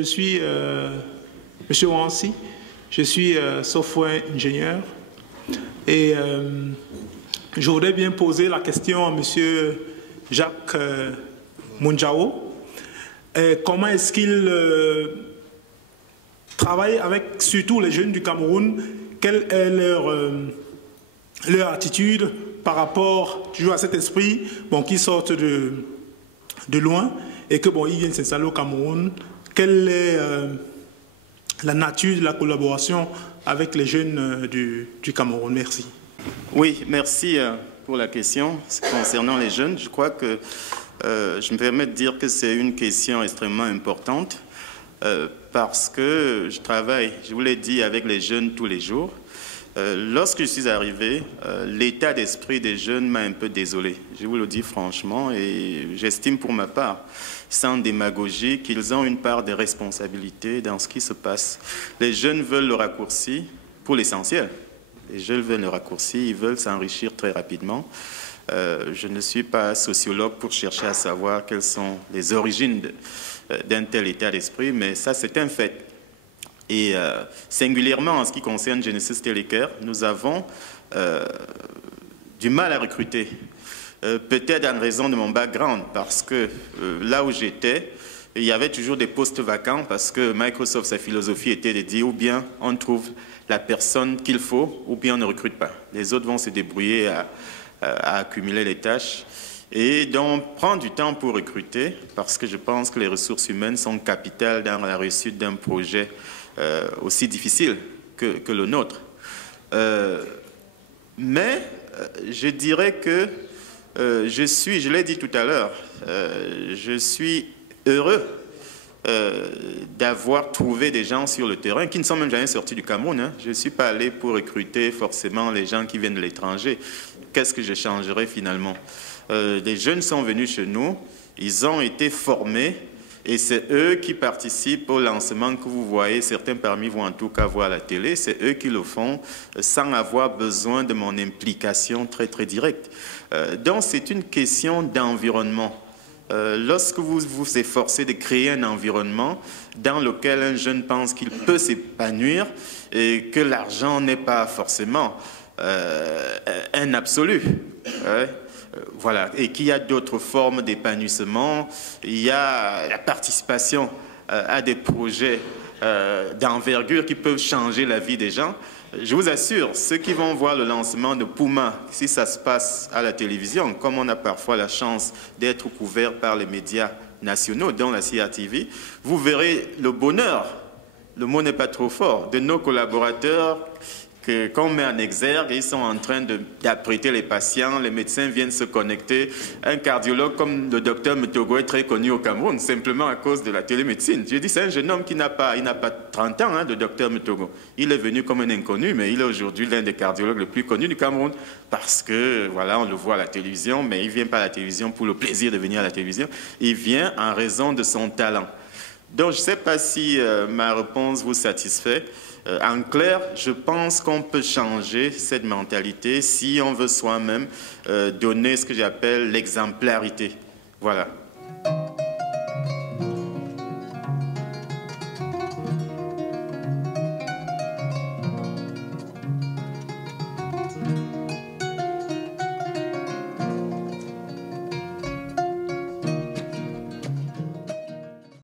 je suis M. Wansi, je suis software ingénieur et je voudrais bien poser la question à M. Jacques Mounjao. Comment est-ce qu'il travaille avec surtout les jeunes du Cameroun? Quelle est leur attitude par rapport toujours à cet esprit qui sortent de loin et que ils viennent s'installer au Cameroun? Quelle est la nature de la collaboration avec les jeunes du Cameroun? Merci. Oui, merci pour la question concernant les jeunes. Je crois que je me permets de dire que c'est une question extrêmement importante parce que je travaille, je vous l'ai dit, avec les jeunes tous les jours. Lorsque je suis arrivé, l'état d'esprit des jeunes m'a un peu désolé. Je vous le dis franchement et j'estime pour ma part, sans démagogie, qu'ils ont une part de responsabilité dans ce qui se passe. Les jeunes veulent le raccourci pour l'essentiel. Les jeunes veulent le raccourci, ils veulent s'enrichir très rapidement. Je ne suis pas sociologue pour chercher à savoir quelles sont les origines d'un tel état d'esprit, mais ça c'est un fait. Et singulièrement en ce qui concerne Genesis Telecare, nous avons du mal à recruter. Peut-être en raison de mon background, parce que là où j'étais, il y avait toujours des postes vacants, parce que Microsoft, sa philosophie était de dire ou bien on trouve la personne qu'il faut, ou bien on ne recrute pas. Les autres vont se débrouiller à accumuler les tâches. Et donc, prendre du temps pour recruter, parce que je pense que les ressources humaines sont capitales dans la réussite d'un projet aussi difficile que le nôtre. Mais je dirais que je l'ai dit tout à l'heure, je suis heureux d'avoir trouvé des gens sur le terrain qui ne sont même jamais sortis du Cameroun. Hein. Je ne suis pas allé pour recruter forcément les gens qui viennent de l'étranger. Qu'est-ce que je changerais finalement? Des jeunes sont venus chez nous, ils ont été formés et c'est eux qui participent au lancement que vous voyez. Certains parmi vous en tout cas voient à la télé, c'est eux qui le font sans avoir besoin de mon implication très très directe. Donc c'est une question d'environnement. Lorsque vous vous efforcez de créer un environnement dans lequel un jeune pense qu'il peut s'épanouir et que l'argent n'est pas forcément un absolu, voilà, et qu'il y a d'autres formes d'épanouissement, il y a la participation à des projets d'envergure qui peuvent changer la vie des gens. Je vous assure, ceux qui vont voir le lancement de Puma, si ça se passe à la télévision, comme on a parfois la chance d'être couvert par les médias nationaux, dont la CRTV, vous verrez le bonheur, le mot n'est pas trop fort, de nos collaborateurs qu'on met en exergue, ils sont en train d'apprêter les patients, les médecins viennent se connecter. Un cardiologue comme le docteur Mutogo est très connu au Cameroun, simplement à cause de la télémédecine. Je dis, c'est un jeune homme qui n'a pas 30 ans, le docteur Mutogo. Il est venu comme un inconnu, mais il est aujourd'hui l'un des cardiologues les plus connus du Cameroun. Parce que, voilà, on le voit à la télévision, mais il ne vient pas à la télévision pour le plaisir de venir à la télévision. Il vient en raison de son talent. Donc, je ne sais pas si ma réponse vous satisfait. En clair, je pense qu'on peut changer cette mentalité si on veut soi-même donner ce que j'appelle l'exemplarité. Voilà.